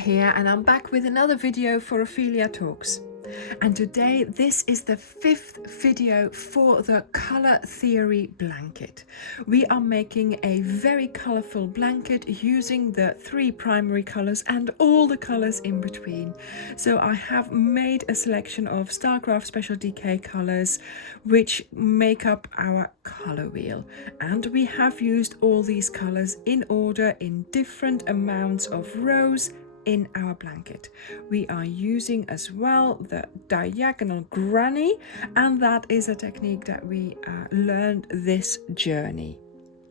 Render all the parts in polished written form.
here, and I'm back with another video for Ophelia Talks. And today this is the 5th video for the color theory blanket. We are making a very colorful blanket using the 3 primary colors and all the colors in between. So I have made a selection of Starcraft Special DK colors which make up our color wheel, and we have used all these colors in order in different amounts of rows in our blanket. We are using as well the diagonal granny, and that is a technique that we learned this journey.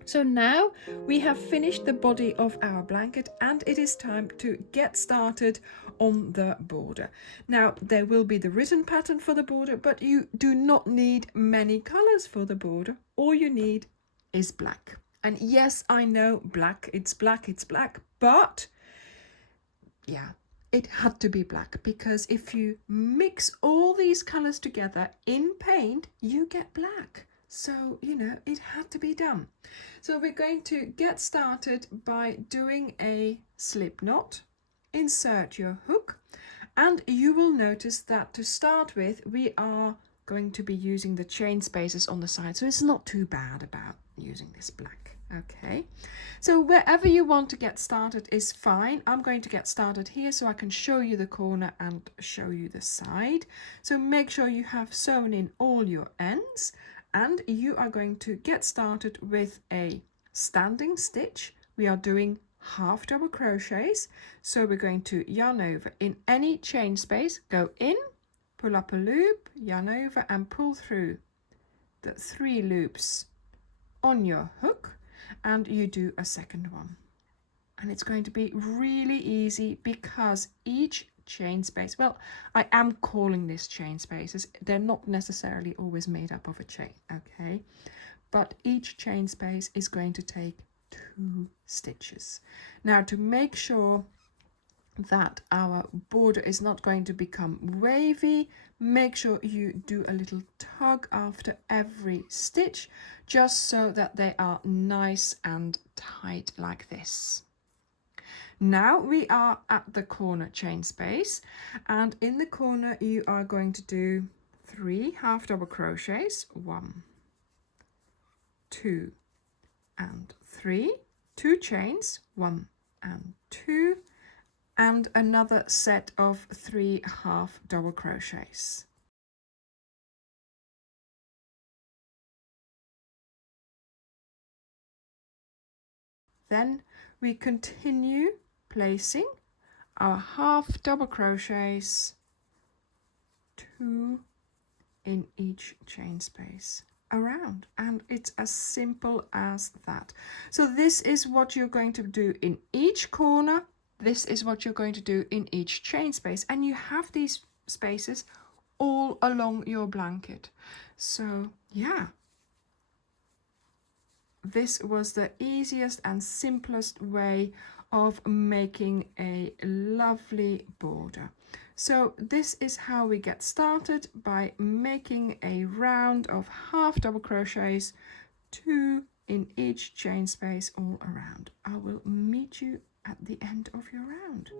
So now we have finished the body of our blanket and it is time to get started on the border. Now there will be the written pattern for the border, but you do not need many colors for the border. All you need is black. And yes, I know black, it's black, but yeah, it had to be black, because if you mix all these colors together in paint, you get black. So, you know, it had to be done. So we're going to get started by doing a slip knot, insert your hook, and you will notice that to start with, we are going to be using the chain spaces on the side. So it's not too bad about using this black. Okay, so wherever you want to get started is fine. I'm going to get started here so I can show you the corner and show you the side. So make sure you have sewn in all your ends, and you are going to get started with a standing stitch. We are doing half double crochets, so we're going to yarn over in any chain space, go in, pull up a loop, yarn over and pull through the 3 loops on your hook, and you do a second one. And it's going to be really easy because each chain space, well, I am calling this chain spaces, they're not necessarily always made up of a chain, okay, but each chain space is going to take 2 stitches. Now, to make sure that our border is not going to become wavy, make sure you do a little tug after every stitch, just so that they are nice and tight like this. Now we are at the corner chain space, and in the corner you are going to do 3 half double crochets, 1, 2 and 3, 2 chains, 1 and 2, and another set of 3 half double crochets. Then we continue placing our half double crochets, 2 in each chain space around, and it's as simple as that. So this is what you're going to do in each corner. This is what you're going to do in each chain space, and you have these spaces all along your blanket. So yeah, this was the easiest and simplest way of making a lovely border. So this is how we get started, by making a round of half double crochets, 2 in each chain space all around. I will meet you at the end of your round.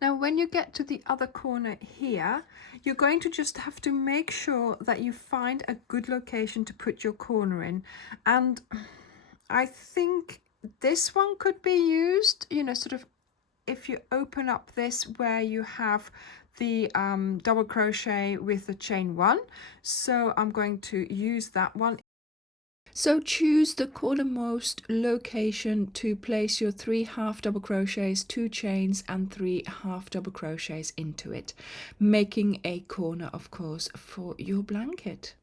Now when you get to the other corner here, you're going to just have to make sure that you find a good location to put your corner in, and I think this one could be used, you know, sort of if you open up this where you have the double crochet with the chain 1. So I'm going to use that one. So choose the cornermost location to place your 3 half double crochets, 2 chains and 3 half double crochets into it, making a corner, of course, for your blanket.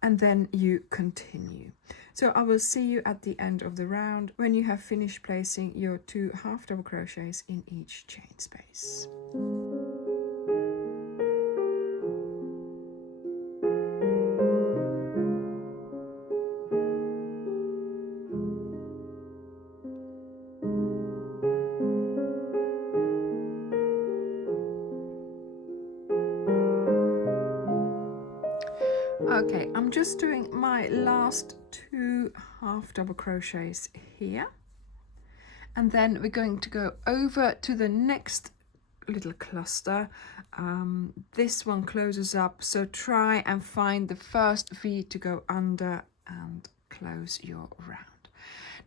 And then you continue. So I will see you at the end of the round when you have finished placing your 2 half double crochets in each chain space. Okay, I'm just doing my last 2 half double crochets here, and then we're going to go over to the next little cluster. This one closes up, so try and find the first V to go under and close your round.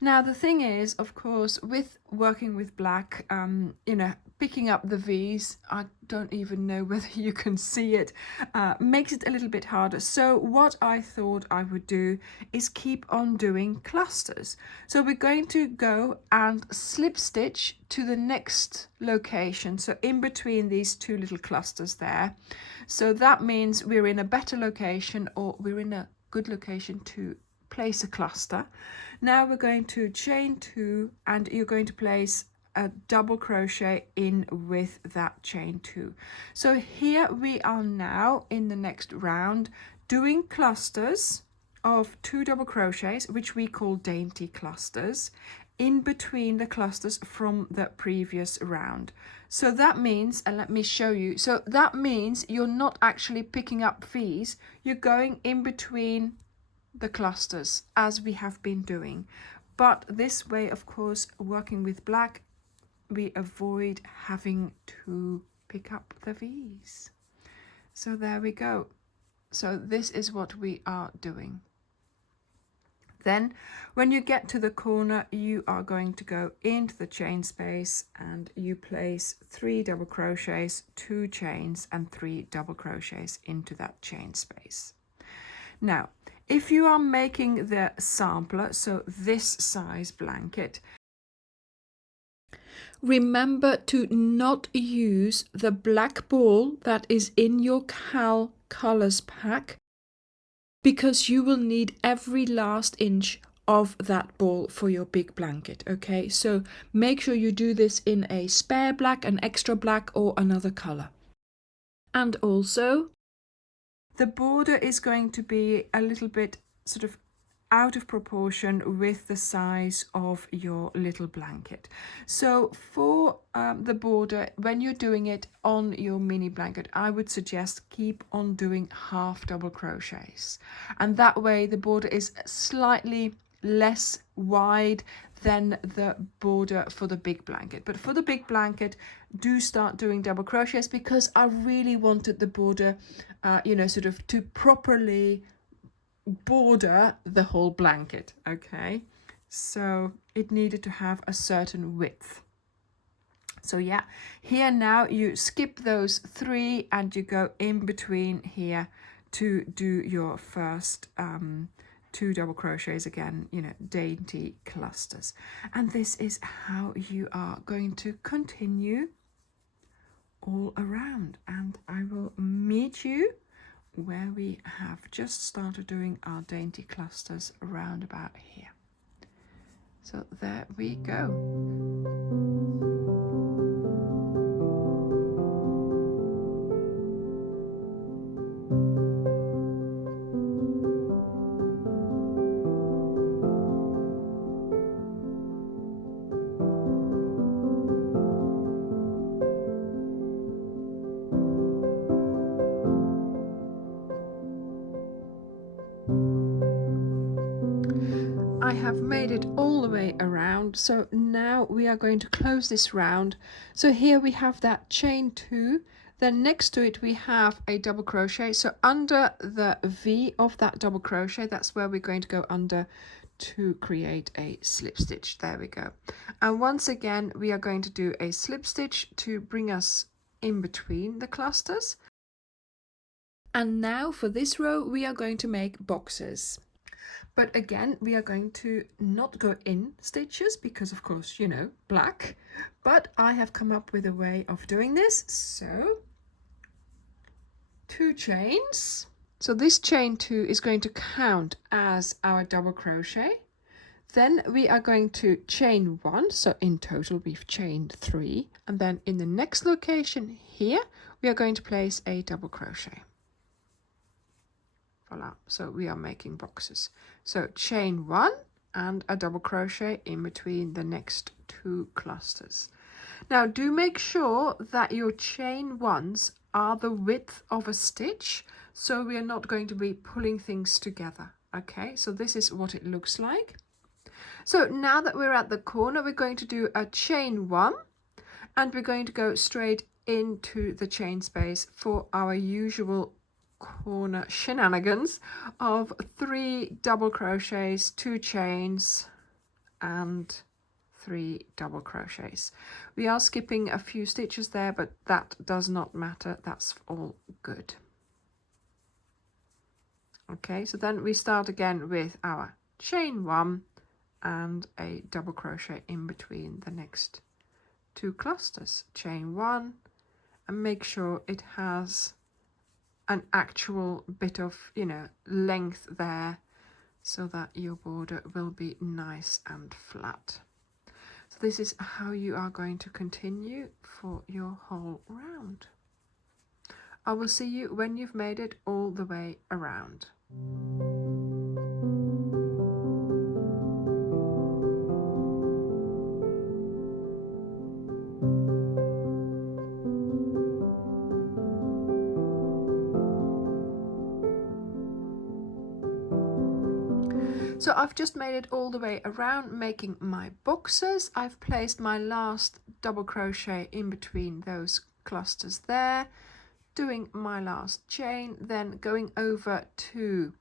Now the thing is, of course, with working with black, picking up the V's, I don't even know whether you can see it, makes it a little bit harder. So what I thought I would do is keep on doing clusters. So we're going to go and slip stitch to the next location, so in between these two little clusters there. So that means we're in a better location, or we're in a good location to place a cluster. Now we're going to chain 2, and you're going to place a double crochet in with that chain 2. So here we are now in the next round doing clusters of 2 double crochets, which we call dainty clusters, in between the clusters from the previous round. So that means, and let me show you, so that means you're not actually picking up V's, you're going in between the clusters as we have been doing. But this way, of course, working with black, we avoid having to pick up the V's. So there we go. So this is what we are doing. Then when you get to the corner, you are going to go into the chain space and you place 3 double crochets, 2 chains and 3 double crochets into that chain space. Now, if you are making the sampler, so this size blanket, remember to not use the black ball that is in your Cal Colors pack, because you will need every last inch of that ball for your big blanket, okay? So make sure you do this in a spare black, an extra black, or another color. And also, the border is going to be a little bit sort of out of proportion with the size of your little blanket. So for the border, when you're doing it on your mini blanket, I would suggest keep on doing half double crochets, and that way the border is slightly less wide than the border for the big blanket. But for the big blanket, do start doing double crochets, because I really wanted the border sort of to properly border the whole blanket. Okay, so it needed to have a certain width. So yeah, here now you skip those 3 and you go in between here to do your first 2 double crochets again, dainty clusters. And this is how you are going to continue all around, and I will meet you where we have just started doing our dainty clusters around about here. So there we go. I have made it all the way around, so now we are going to close this round. So here we have that chain 2, then next to it we have a double crochet, so under the V of that double crochet, that's where we're going to go under to create a slip stitch. There we go. And once again we are going to do a slip stitch to bring us in between the clusters. And now for this row we are going to make boxes. But again, we are going to not go in stitches because, of course, black. But I have come up with a way of doing this. So 2 chains. So this chain 2 is going to count as our double crochet. Then we are going to chain 1. So in total, we've chained 3. And then in the next location here, we are going to place a double crochet. Voila, so we are making boxes. So chain 1 and a double crochet in between the next 2 clusters. Now do make sure that your chain 1s are the width of a stitch, so we are not going to be pulling things together. Okay, so this is what it looks like. So now that we're at the corner, we're going to do a chain 1, and we're going to go straight into the chain space for our usual corner shenanigans of 3 double crochets, 2 chains and 3 double crochets. We are skipping a few stitches there, but that does not matter, that's all good. Okay, so then we start again with our chain 1 and a double crochet in between the next 2 clusters. Chain 1, and make sure it has an actual bit of, you know, length there, so that your border will be nice and flat. So this is how you are going to continue for your whole round. I will see you when you've made it all the way around. So I've just made it all the way around, making my boxes. I've placed my last double crochet in between those clusters there, doing my last chain, then going over to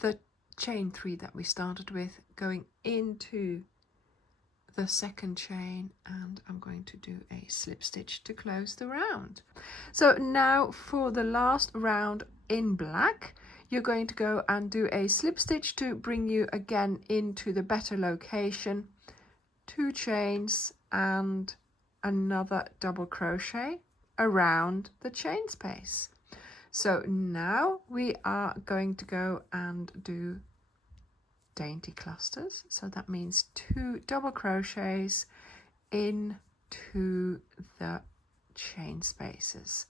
the chain 3 that we started with, going into the second chain, and I'm going to do a slip stitch to close the round. So now for the last round in black, you're going to go and do a slip stitch to bring you again into the better location, 2 chains and another double crochet around the chain space. So now we are going to go and do dainty clusters. So that means 2 double crochets into the chain spaces.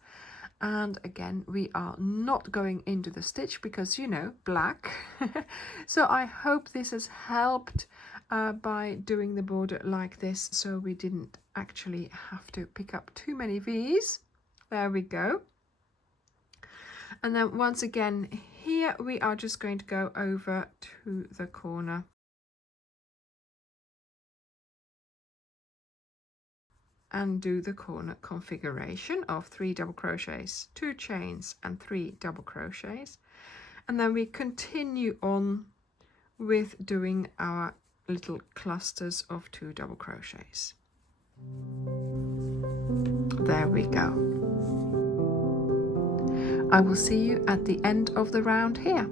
And again, we are not going into the stitch because, you know, black. So I hope this has helped by doing the border like this, so we didn't actually have to pick up too many V's. There we go. And then once again, here we are just going to go over to the corner. And do the corner configuration of 3 double crochets, 2 chains and 3 double crochets, and then we continue on with doing our little clusters of 2 double crochets. There we go. I will see you at the end of the round here.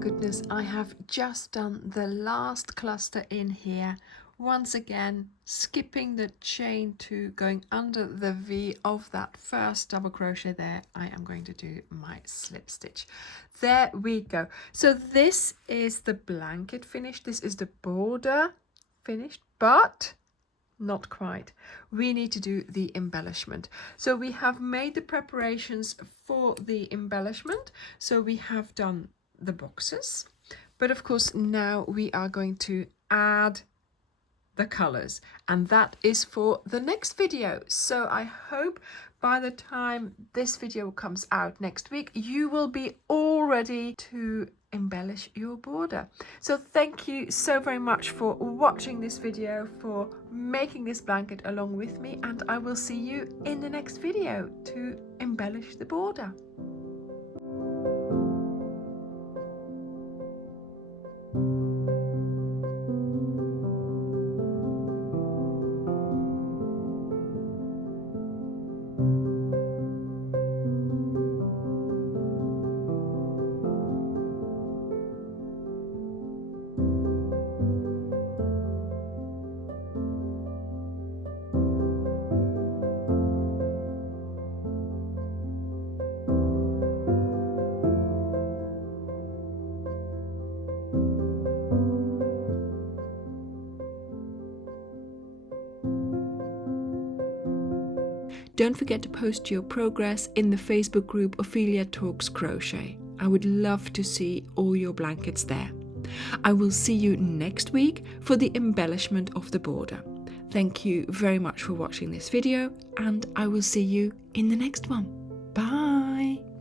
Goodness, I have just done the last cluster in here. Once again, skipping the chain 2, going under the V of that first double crochet there, I am going to do my slip stitch. There we go. So this is the blanket finished. This is the border finished, but not quite. We need to do the embellishment. So we have made the preparations for the embellishment. So we have done the boxes, but of course now we are going to add the colors, and that is for the next video. So I hope by the time this video comes out next week, you will be all ready to embellish your border. So thank you so very much for watching this video, for making this blanket along with me, and I will see you in the next video to embellish the border. Don't forget to post your progress in the Facebook group Ophelia Talks Crochet. I would love to see all your blankets there. I will see you next week for the embellishment of the border. Thank you very much for watching this video, and I will see you in the next one. Bye!